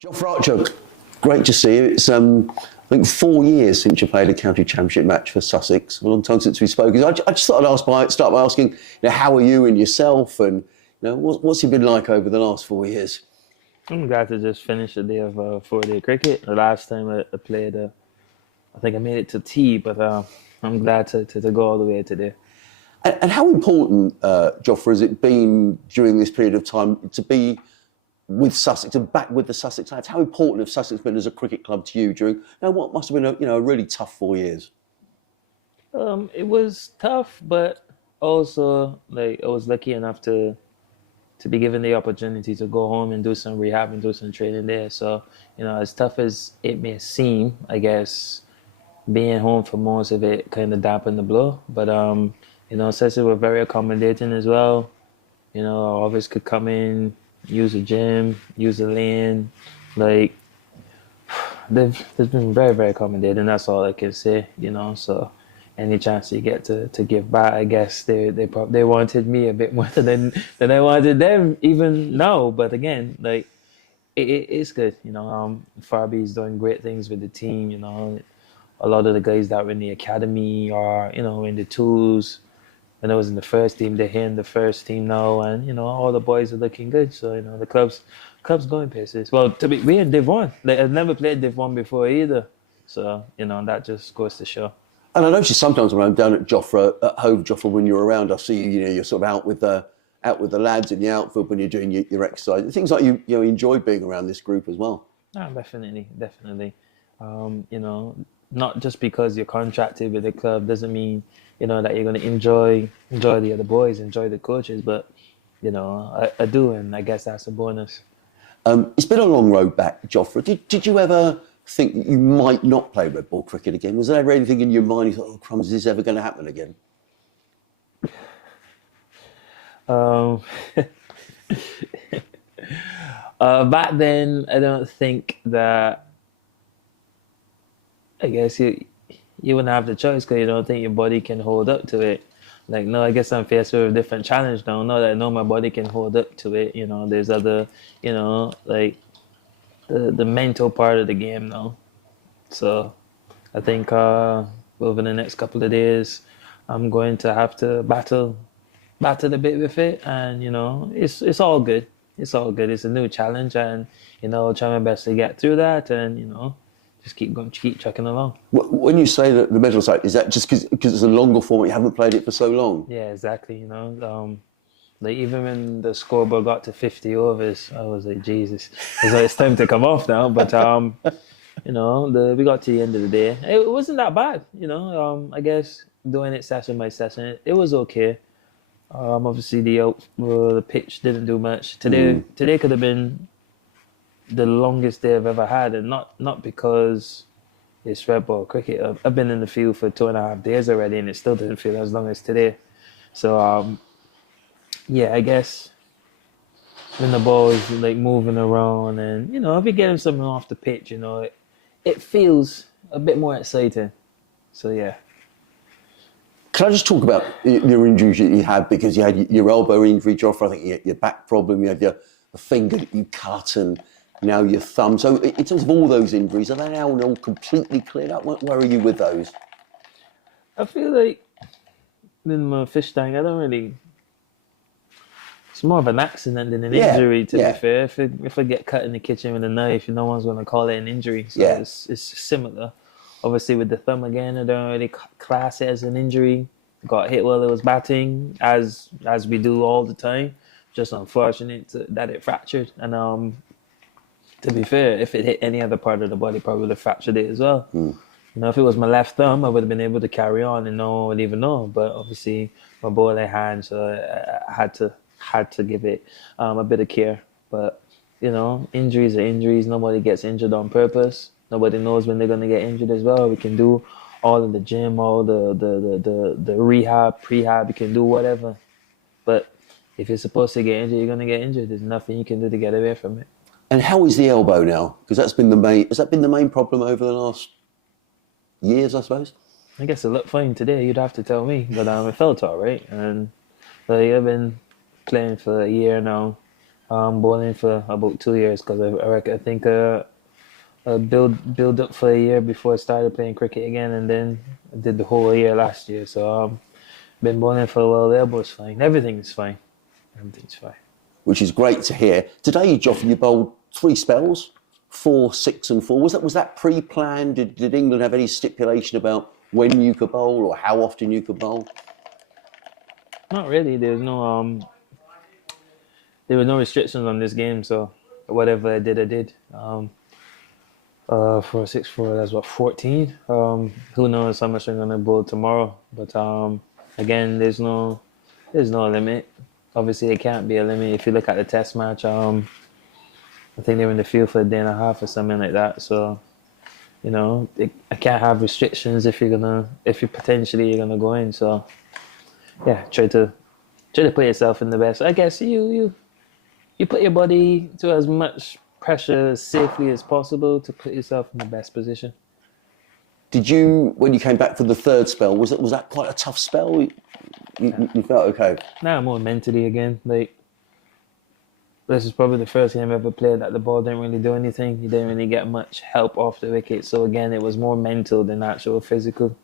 JOFRA, great to see you. It's I think 4 years since you played a county championship match for Sussex. A long time since we spoke. I just thought I'd start by asking, how are you and yourself, and what's it been like over the last 4 years? I'm glad to just finish a day of 4-day cricket. The last time I played, I think I made it to T, but I'm glad to go all the way today. And how important, JOFRA, has it been during this period of time to be with Sussex and back with the Sussex lads? How important have Sussex been as a cricket club to you during what must have been a really tough 4 years? It was tough, but also like I was lucky enough to be given the opportunity to go home and do some rehab and do some training there. So as tough as it may seem, I guess being home for most of it kind of dampened the blow. But Sussex were very accommodating as well. Always could come in, use the gym, use the lane. Like they've been very, very accommodating. That's all I can say. So any chance you get to give back, I guess they wanted me a bit more than I wanted them even now. But again, like it's good. Farby's doing great things with the team. A lot of the guys that were in the academy are in the tools. When I was in the first team, they're here in the first team now, and all the boys are looking good. So the club's going places. Well, we're in Div 1. Like I've never played Div 1 before either. So that just goes to show. And I notice sometimes when I'm down at JOFRA, at home JOFRA, when you're around, I see you're sort of out with the lads in the outfield when you're doing your exercise. Things like you enjoy being around this group as well. Oh, definitely. Not just because you're contracted with the club doesn't mean that you're going to enjoy the other boys, enjoy the coaches. But I do, and I guess that's a bonus. It's been a long road back, JOFRA. Did you ever think that you might not play red ball cricket again? Was there ever anything in your mind you thought, oh crumbs, is this ever going to happen again? Back then, I don't think that. I guess you wouldn't have the choice because you don't think your body can hold up to it. Like, no, I guess I'm faced with a different challenge now. Now that I know my body can hold up to it, there's other, like the mental part of the game now. So I think over the next couple of days, I'm going to have to battle a bit with it, and it's all good. It's all good. It's a new challenge, and I'll try my best to get through that, and just keep going, keep chucking along. When you say that the mental side, is that just because it's a longer format, you haven't played it for so long? Yeah, exactly. Like even when the scoreboard got to 50 overs, I was like, Jesus, it's time to come off now. But we got to the end of the day. It wasn't that bad. I guess doing it session by session, it was okay. Obviously the pitch didn't do much today. Today could have been the longest day I've ever had, and not because it's red ball cricket. I've been in the field for 2.5 days already, and it still didn't feel as long as today. So yeah, I guess when the ball is like moving around, and if you're getting something off the pitch, it feels a bit more exciting. So yeah. Can I just talk about your injuries that you had? Because you had your elbow injury, JOFRA, I think you had your back problem, you had your finger that you cut, and now your thumb. So in terms of all those injuries, are they now all completely cleared up? Where are you with those? I feel like in my fish tank, I don't really. It's more of an accident than an injury, to be fair. If I get cut in the kitchen with a knife, no one's going to call it an injury. So it's similar. Obviously, with the thumb again, I don't really class it as an injury. Got hit while it was batting, as we do all the time. Just unfortunate that it fractured. And to be fair, if it hit any other part of the body, probably would have fractured it as well. If it was my left thumb, I would have been able to carry on and no one would even know. But obviously, my bowling hand, so I had to give it a bit of care. But injuries are injuries. Nobody gets injured on purpose. Nobody knows when they're going to get injured as well. We can do all in the gym, all the rehab, prehab. We can do whatever. But if you're supposed to get injured, you're going to get injured. There's nothing you can do to get away from it. And how is the elbow now? Because has that been the main problem over the last years, I suppose? I guess it looked fine today. You'd have to tell me, but it felt all right. And like, I've been playing for a year now, bowling for about 2 years because I think build up for a year before I started playing cricket again, and then I did the whole year last year. So been bowling for a while. The elbow's fine. Everything's fine. Everything's fine. Which is great to hear. Today, Joffrey, you bowled 3 spells, 4, 6 and 4. Was that pre-planned? Did England have any stipulation about when you could bowl or how often you could bowl? Not really. There were no restrictions on this game, so whatever I did, I did. 4, 6, 4. That's what 14. Who knows how much I'm gonna bowl tomorrow? But again, there's no limit. Obviously, it can't be a limit. If you look at the test match, I think they were in the field for a day and a half or something like that. So, I can't have restrictions if you're potentially gonna go in. So, yeah, try to put yourself in the best. I guess you put your body to as much pressure as safely as possible to put yourself in the best position. Did you, when you came back for the 3rd spell, was that quite a tough spell? You felt okay? Now I'm more mentally again. Like, this is probably the first game I ever played that the ball didn't really do anything. You didn't really get much help off the wicket. So again, it was more mental than actual physical.